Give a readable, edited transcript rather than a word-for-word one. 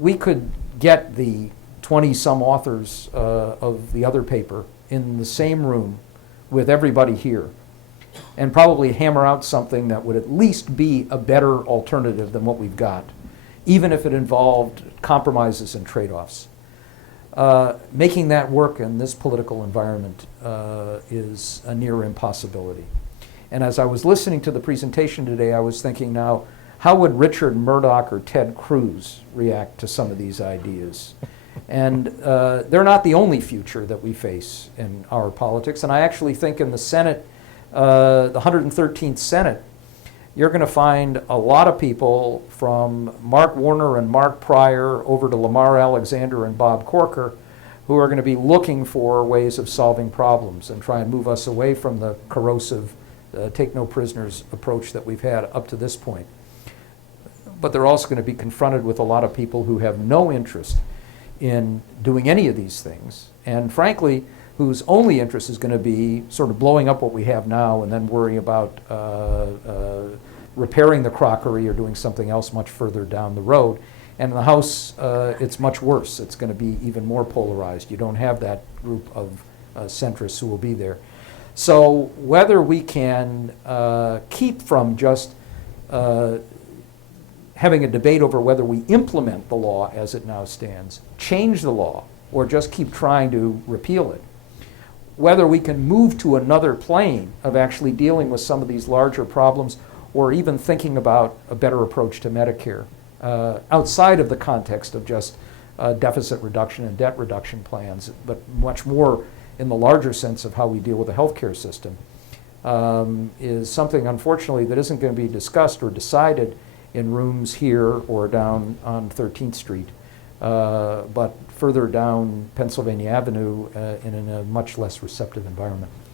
we could get the 20-some authors of the other paper in the same room with everybody here and probably hammer out something that would at least be a better alternative than what we've got, even if it involved compromises and trade-offs. Making that work in this political environment is a near impossibility. And as I was listening to the presentation today, I was thinking now, how would Richard Murdoch or Ted Cruz react to some of these ideas? And they're not the only future that we face in our politics. And I actually think in the Senate, the 113th Senate, you're going to find a lot of people from Mark Warner and Mark Pryor over to Lamar Alexander and Bob Corker who are going to be looking for ways of solving problems and try and move us away from the corrosive take no prisoners approach that we've had up to this point. But they're also going to be confronted with a lot of people who have no interest in doing any of these things, and frankly, whose only interest is going to be sort of blowing up what we have now and then worrying about repairing the crockery or doing something else much further down the road. And in the House, it's much worse. It's going to be even more polarized. You don't have that group of centrists who will be there. So whether we can keep from just having a debate over whether we implement the law as it now stands, change the law, or just keep trying to repeal it, whether we can move to another plane of actually dealing with some of these larger problems or even thinking about a better approach to Medicare outside of the context of just deficit reduction and debt reduction plans, but much more in the larger sense of how we deal with the healthcare system, is something, unfortunately, that isn't going to be discussed or decided in rooms here or down on 13th Street, but further down Pennsylvania Avenue in a much less receptive environment.